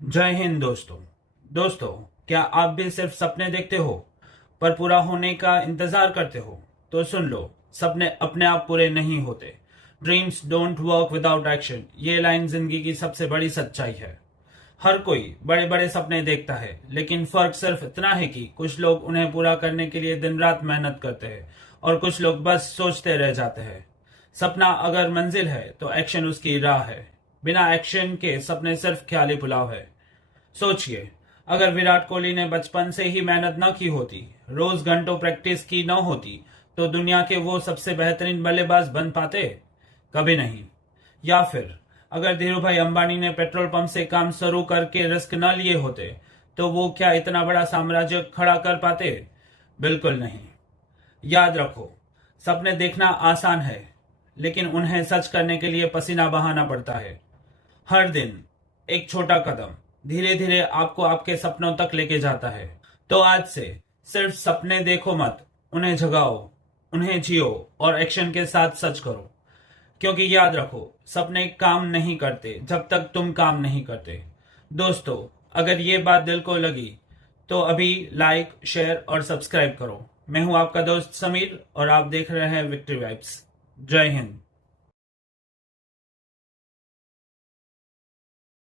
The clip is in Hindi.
जय हिंद दोस्तों। क्या आप भी सिर्फ सपने देखते हो पर पूरा होने का इंतजार करते हो? तो सुन लो, सपने अपने आप पूरे नहीं होते। Dreams don't work without action, ये लाइन जिंदगी की सबसे बड़ी सच्चाई है। हर कोई बड़े बड़े सपने देखता है, लेकिन फर्क सिर्फ इतना है कि कुछ लोग उन्हें पूरा करने के लिए दिन रात मेहनत करते हैं और कुछ लोग बस सोचते रह जाते हैं। सपना अगर मंजिल है तो एक्शन उसकी राह है। बिना एक्शन के सपने सिर्फ ख्याली पुलाव है। सोचिए, अगर विराट कोहली ने बचपन से ही मेहनत न की होती, रोज घंटों प्रैक्टिस की न होती, तो दुनिया के वो सबसे बेहतरीन बल्लेबाज बन पाते? कभी नहीं। या फिर अगर धीरू भाई अंबानी ने पेट्रोल पंप से काम शुरू करके रिस्क न लिए होते, तो वो क्या इतना बड़ा साम्राज्य खड़ा कर पाते? बिल्कुल नहीं। याद रखो, सपने देखना आसान है, लेकिन उन्हें सच करने के लिए पसीना बहाना पड़ता है। हर दिन एक छोटा कदम धीरे धीरे आपको आपके सपनों तक लेके जाता है। तो आज से सिर्फ सपने देखो मत, उन्हें जगाओ, उन्हें जियो और एक्शन के साथ सच करो। क्योंकि याद रखो, सपने काम नहीं करते जब तक तुम काम नहीं करते। दोस्तों, अगर ये बात दिल को लगी तो अभी लाइक, शेयर और सब्सक्राइब करो। मैं हूं आपका दोस्त समीर और आप देख रहे हैं विक्ट्री वाइब्स। जय हिंद।